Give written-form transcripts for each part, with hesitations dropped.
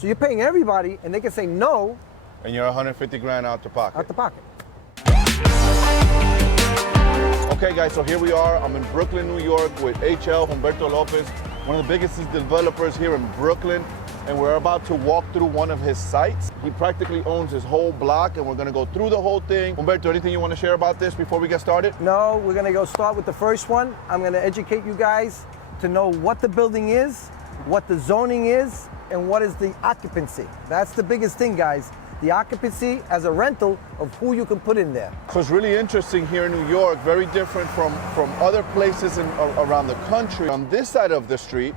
So you're paying everybody, and they can say no. And you're 150 grand out the pocket. Out the pocket. Okay guys, so here we are. I'm in Brooklyn, New York with H.L, Humberto Lopes, one of the biggest developers here in Brooklyn. And we're about to walk through one of his sites. He practically owns his whole block, and we're gonna go through the whole thing. Humberto, anything you wanna share about this before we get started? No, we're gonna go start with the first one. I'm gonna educate you guys to know what the building is, what the zoning is, and what is the occupancy. That's the biggest thing, guys. The occupancy as a rental of who you can put in there. So it's really interesting here in New York, very different from other places around the country. On this side of the street,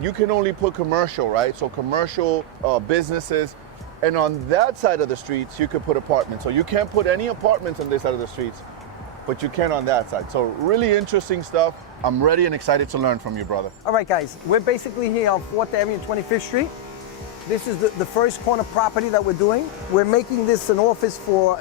you can only put commercial, right? So commercial businesses. And on that side of the streets, you could put apartments. So you can't put any apartments on this side of the streets, but you can on that side. So really interesting stuff. I'm ready and excited to learn from you, brother. All right, guys, we're basically here on 4th Avenue, 25th Street. This is the first corner property that we're doing. We're making this an office for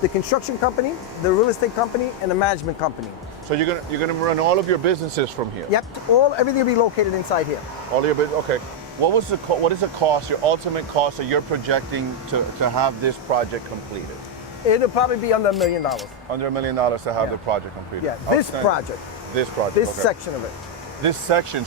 the construction company, the real estate company, and the management company. So you're gonna run all of your businesses from here? Yep, everything will be located inside here. All of your business, okay. What is the cost, your ultimate cost that you're projecting to have this project completed? It'll probably be under $1 million. Under $1 million to have the project completed? Yeah, this project. This project, This okay. section of it. This section,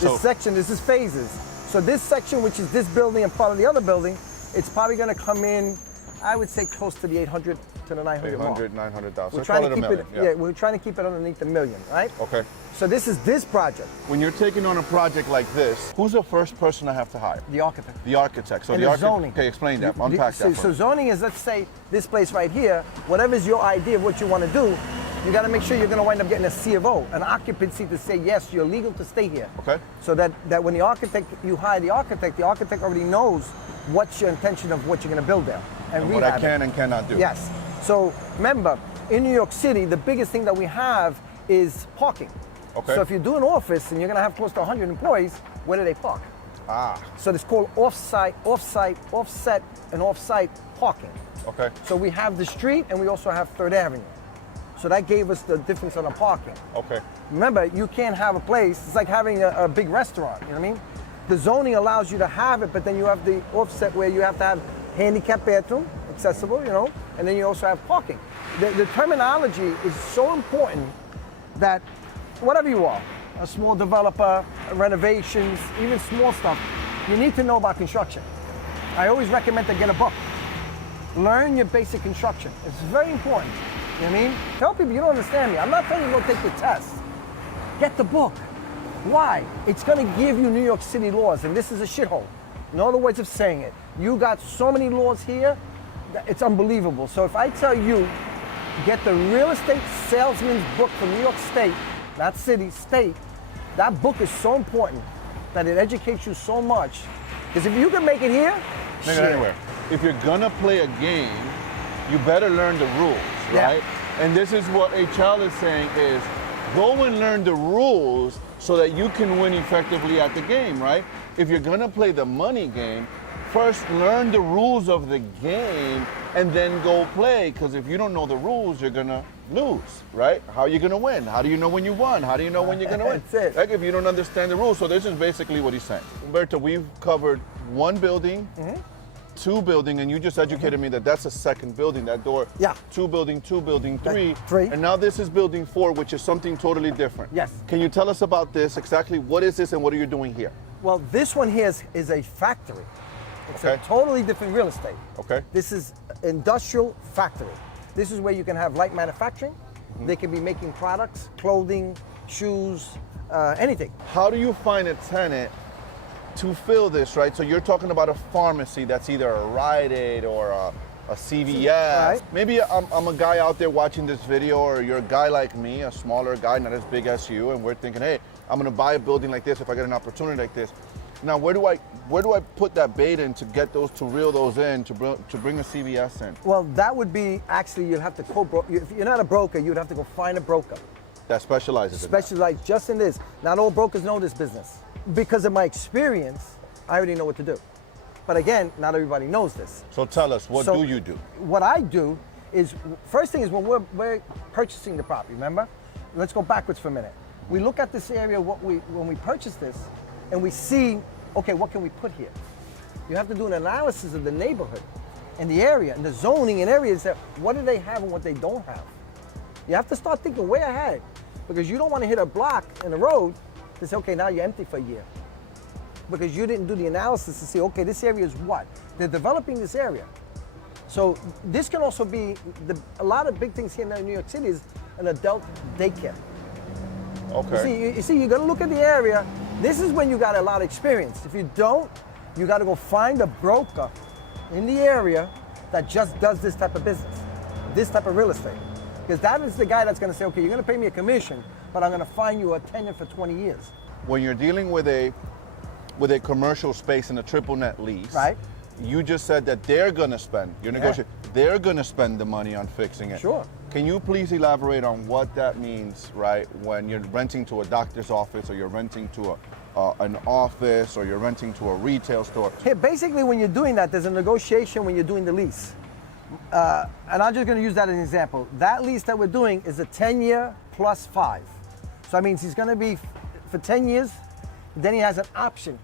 This is phases. So this section, which is this building and part of the other building, it's probably gonna come in, I would say close to the 800 to the 900 mark. 900,000. We're trying to keep it, yeah, we're trying to keep it underneath the $1 million, right? Okay. So this is this project. When you're taking on a project like this, who's the first person I have to hire? The architect. The architect. So and the zoning. Okay, explain that. Unpack that. So zoning is, let's say, this place right here, whatever's your idea of what you want to do, you got to make sure you're going to wind up getting a C of O, an occupancy to say, yes, you're legal to stay here. Okay. So that when you hire the architect already knows what's your intention of what you're going to build there. And what I can and cannot do. Yes. So remember, in New York City, the biggest thing that we have is parking. Okay. So if you do an office and you're going to have close to 100 employees, where do they park? So it's called offset, and offsite parking. Okay. So we have the street and we also have 3rd Avenue. So that gave us the difference on the parking. Okay. Remember, you can't have a place, it's like having a big restaurant, you know what I mean? The zoning allows you to have it, but then you have the offset where you have to have handicap bathroom, accessible, you know, and then you also have parking. The terminology is so important that whatever you are, a small developer, renovations, even small stuff, you need to know about construction. I always recommend to get a book. Learn your basic construction. It's very important. You know what I mean? Tell people you don't understand me. I'm not telling you to go take the test. Get the book. Why? It's going to give you New York City laws, and this is a shithole. No other ways of saying it. You got so many laws here, it's unbelievable. So if I tell you, get the real estate salesman's book from New York State, not city, state, that book is so important that it educates you so much. Because if you can make it here, make it anywhere. If you're gonna play a game, you better learn the rules, right? Yeah. And this is what H.L is saying is, go and learn the rules so that you can win effectively at the game, right? If you're gonna play the money game, first learn the rules of the game and then go play, because if you don't know the rules, you're gonna lose, right? How are you gonna win? How do you know when you won? How do you know when you're gonna win? That's it. Like if you don't understand the rules. So this is basically what he's saying. Humberto, we've covered one building, two building, and you just educated me that that's a second building, that door. Yeah. Two building, three. Three. And now this is building 4, which is something totally different. Yes. Can you tell us about this? Exactly what is this and what are you doing here? Well, this one here is a factory. It's Okay. a totally different real estate. Okay. This is industrial factory. This is where you can have light manufacturing. They can be making products, clothing, shoes, anything. How do you find a tenant to fill this, right? So you're talking about a pharmacy that's either a Rite Aid or a CVS. Right. Maybe I'm a guy out there watching this video, or you're a guy like me, a smaller guy, not as big as you, and we're thinking, hey, I'm gonna buy a building like this if I get an opportunity like this. Now, where do I put that bait in to get those, to reel those in, to bring a CVS in? Well, that would be, actually, you'd have to if you're not a broker, you'd have to go find a broker. That specializes in Specialized just in this. Not all brokers know this business. Because of my experience, I already know what to do. But again, not everybody knows this. So tell us, what do you do? What I do is, first thing is when we're purchasing the property, remember? Let's go backwards for a minute. We look at this area when we purchase this, and we see, okay, what can we put here? You have to do an analysis of the neighborhood and the area and the zoning and areas that what do they have and what they don't have. You have to start thinking way ahead because you don't want to hit a block in the road to say, okay, now you're empty for a year. Because you didn't do the analysis to see, okay, this area is what? They're developing this area. So this can also be, a lot of big things here in New York City is an adult daycare. Okay. You see, you gotta look at the area. This is when you got a lot of experience. If you don't, you gotta go find a broker in the area that just does this type of business, this type of real estate. Because that is the guy that's gonna say, okay, you're gonna pay me a commission, but I'm gonna find you a tenant for 20 years. When you're dealing with a commercial space in a triple net lease, right? You just said that they're gonna spend, you're negotiating, they're gonna spend the money on fixing it. Sure. Can you please elaborate on what that means, right? When you're renting to a doctor's office or you're renting to an office or you're renting to a retail store? Here, basically when you're doing that, there's a negotiation when you're doing the lease. And I'm just gonna use that as an example. That lease that we're doing is a 10-year plus 5. So that means he's gonna be for 10 years, then he has an option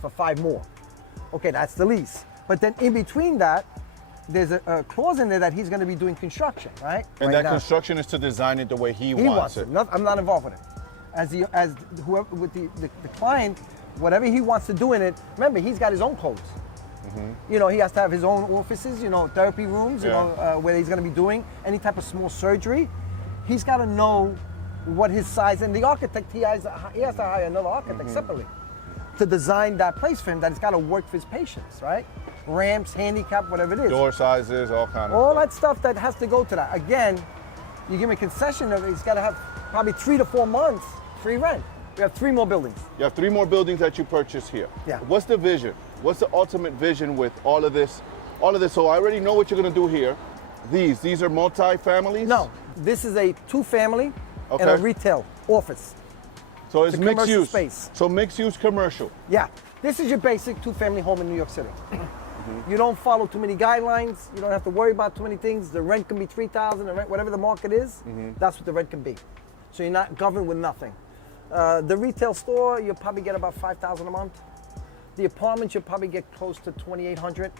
for 5 more. Okay, that's the lease. But then in between that, there's a clause in there that he's going to be doing construction, right? And right that construction is to design it the way he wants it. I'm not involved with it. As whoever with the client, whatever he wants to do in it. Remember, he's got his own codes. Mm-hmm. You know, he has to have his own offices. You know, therapy rooms. You know, where he's going to be doing any type of small surgery. He's got to know what his size, and the architect he has to hire another architect separately to design that place for him. That it's got to work for his patients, right? Ramps, handicap, whatever it is. Door sizes, all kind of all stuff. that stuff that has to go to that. Again, you give him a concession of he's got to have probably 3 to 4 months free rent. We have 3 more buildings. You have 3 more buildings that you purchased here. Yeah. What's the vision? What's the ultimate vision with all of this? So I already know what you're going to do here. These are multi-families? No, this is a 2-family and a retail office. So it's mixed use. Space. So mixed use commercial. Yeah. This is your basic 2-family home in New York City. You don't follow too many guidelines. You don't have to worry about too many things. The rent can be $3,000. The rent, whatever the market is, that's what the rent can be. So you're not governed with nothing. The retail store, you'll probably get about $5,000 a month. The apartments, you'll probably get close to $2,800.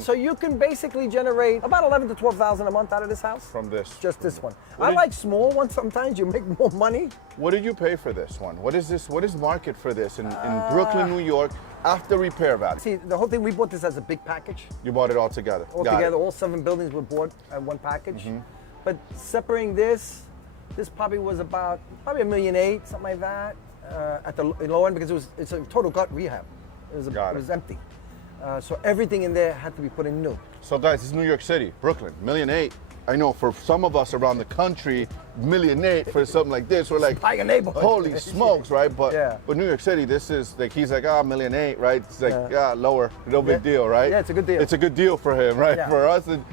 So you can basically generate about $11,000 to $12,000 a month out of this house. From this? Just this one. I like small ones sometimes. You make more money. What did you pay for this one? What is this? What is market for this in Brooklyn, New York, after repair value? See, the whole thing, we bought this as a big package. You bought it all together? All 7 buildings were bought at one package. But separating this probably was about $1.8 million, something like that, at the low end, because it's a total gut rehab. It was empty. So everything in there had to be put in new. So guys, this is New York City, Brooklyn, $1.8 million. I know for some of us around the country, $1.8 million for something like this, we're like, like a neighborhood. Holy smokes, right? But New York City, this is like, he's like, $1.8 million, right? It's like, lower, no big deal, right? Yeah, it's a good deal. It's a good deal for him, right? Yeah. For us in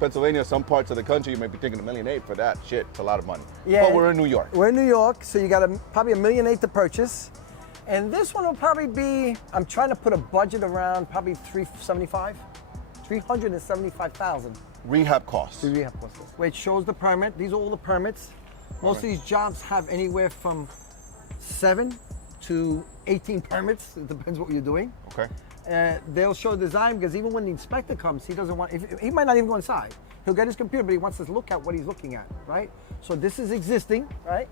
Pennsylvania, some parts of the country, you might be thinking $1.8 million for that. Shit, it's a lot of money. Yeah. But we're in New York. We're in New York, so you got probably $1.8 million to purchase. And this one will probably be, I'm trying to put a budget around probably $375,000. Rehab costs. The rehab costs. Where it shows the permit. These are all the permits. Most of these jobs have anywhere from 7 to 18 permits. It depends what you're doing. Okay. They'll show design because even when the inspector comes, he doesn't want, he might not even go inside. He'll get his computer, but he wants us to look at what he's looking at, right? So this is existing, right?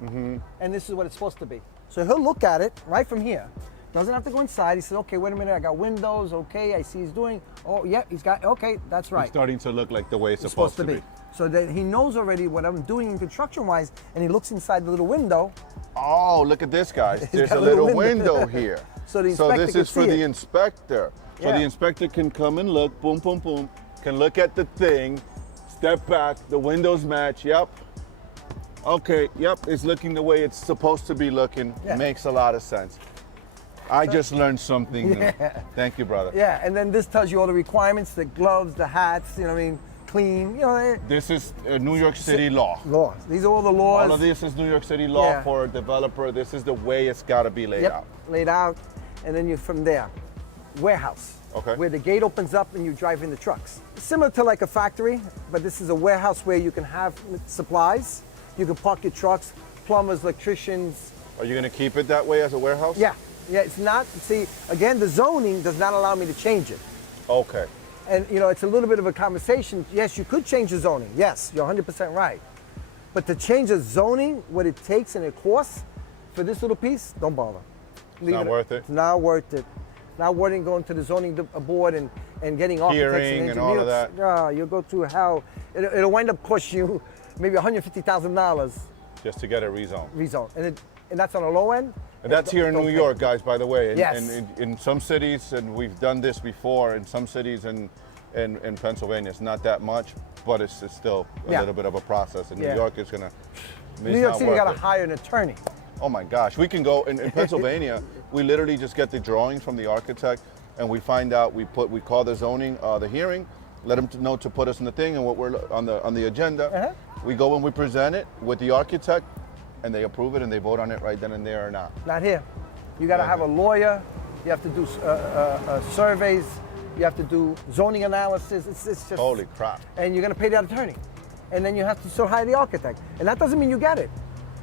And this is what it's supposed to be. So he'll look at it right from here. Doesn't have to go inside. He says, okay, wait a minute, I got windows, okay, I see he's doing, oh, yeah, he's got, okay, that's right. It's starting to look like the way it's supposed to be. So that he knows already what I'm doing in construction-wise, and he looks inside the little window. Oh, look at this, guys. There's a little window here. So this is for the inspector. So the inspector can come and look, boom, boom, boom, can look at the thing, step back, the windows match, yep. Okay, yep, it's looking the way it's supposed to be looking. Yeah. Makes a lot of sense. I just learned something new. Thank you, brother. Yeah, and then this tells you all the requirements, the gloves, the hats, you know what I mean, clean, you know. This is New York City law. Laws. These are all the laws. All of this is New York City law for a developer. This is the way it's got to be laid out. Laid out, and then you're from there. Warehouse. Okay. Where the gate opens up and you drive in the trucks. Similar to like a factory, but this is a warehouse where you can have supplies. You can park your trucks, plumbers, electricians. Are you going to keep it that way as a warehouse? Yeah. Yeah, it's not, see, again, the zoning does not allow me to change it. Okay. And, you know, it's a little bit of a conversation. Yes, you could change the zoning. Yes, you're 100% right. But to change the zoning, what it takes and it costs for this little piece, don't bother. It's not worth it? It's not worth it. Not worth it going to the zoning board and getting architects and Hearing engineers. and all of that. You'll go through hell. It'll wind up cost you maybe $150,000 Just to get it rezoned. rezone. And that's on the low end. And that's here in New York, guys, by the way. Yes. And in some cities, and we've done this before, in some cities in Pennsylvania, it's not that much, but it's still a little bit of a process. In New York, it's going to... New York City, you got to hire an attorney. Oh my gosh, we can go, in Pennsylvania, we literally just get the drawings from the architect and we find out, we call the zoning, the hearing, let them know to put us in the thing and what we're on the agenda. We go and we present it with the architect and they approve it and they vote on it right then and there or not. Not here. You got to have a lawyer, you have to do surveys, you have to do zoning analysis. It's just... Holy crap. And you're going to pay that attorney. And then you have to still hire the architect. And that doesn't mean you get it.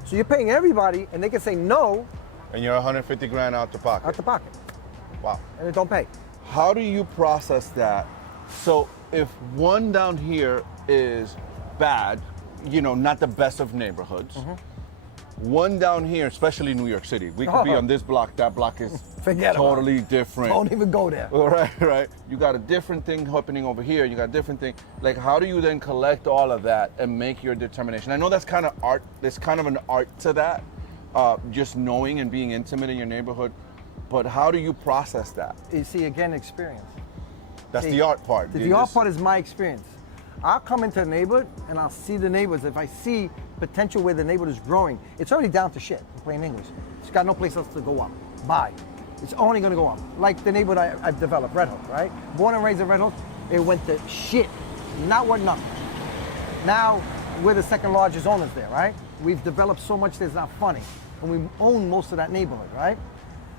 So you're paying everybody, and they can say no. And you're 150 grand out the pocket. Out the pocket. Wow. And they don't pay. How do you process that? So if one down here is bad, you know, not the best of neighborhoods, one down here, especially New York City, we could be on this block, that block is totally different. Don't even go there. Right. You got a different thing happening over here, you got a different thing. Like, how do you then collect all of that and make your determination? I know that's kind of art, there's kind of an art to that, just knowing and being intimate in your neighborhood, but how do you process that? You see, again, experience. That's the art part. The art part is my experience. I'll come into a neighborhood and I'll see the neighbors. If I see potential where the neighborhood is growing, it's already down to shit, in plain English. It's got no place else to go up. Buy. It's only going to go up. Like the neighborhood I've developed, Red Hook, right? Born and raised in Red Hook, it went to shit. Not worth nothing. Now, we're the second largest owners there, right? We've developed so much that it's not funny. And we own most of that neighborhood, right?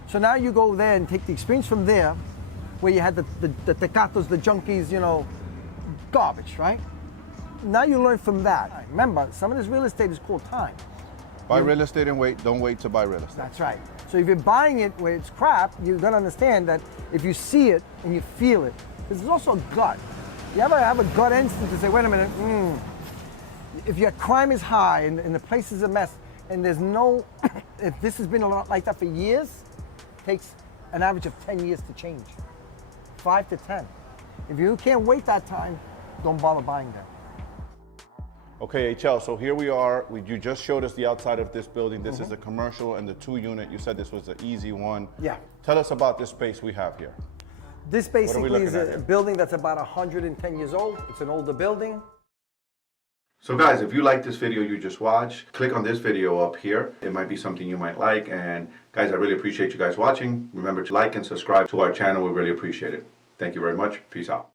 So now you go there and take the experience from there, where you had the tecatos, the junkies, you know, garbage, right? Now you learn from that. Remember, some of this real estate is called time. Buy real estate and wait. Don't wait to buy real estate. That's right. So if you're buying it where it's crap, you're gonna understand that if you see it and you feel it, because there's also a gut. You ever have a gut instinct to say, wait a minute, if your crime is high and the place is a mess, and there's no, if this has been a lot like that for years, it takes an average of 10 years to change. 5 to 10. If you can't wait that time, don't bother buying there. Okay, H.L., so here we are. You just showed us the outside of this building. This is the commercial and the 2-unit. You said this was the easy one. Yeah. Tell us about this space we have here. This basically is looking at a here? building that's about 110 years old. It's an older building. So guys, if you like this video you just watched, click on this video up here. It might be something you might like. And guys, I really appreciate you guys watching. Remember to like and subscribe to our channel. We really appreciate it. Thank you very much. Peace out.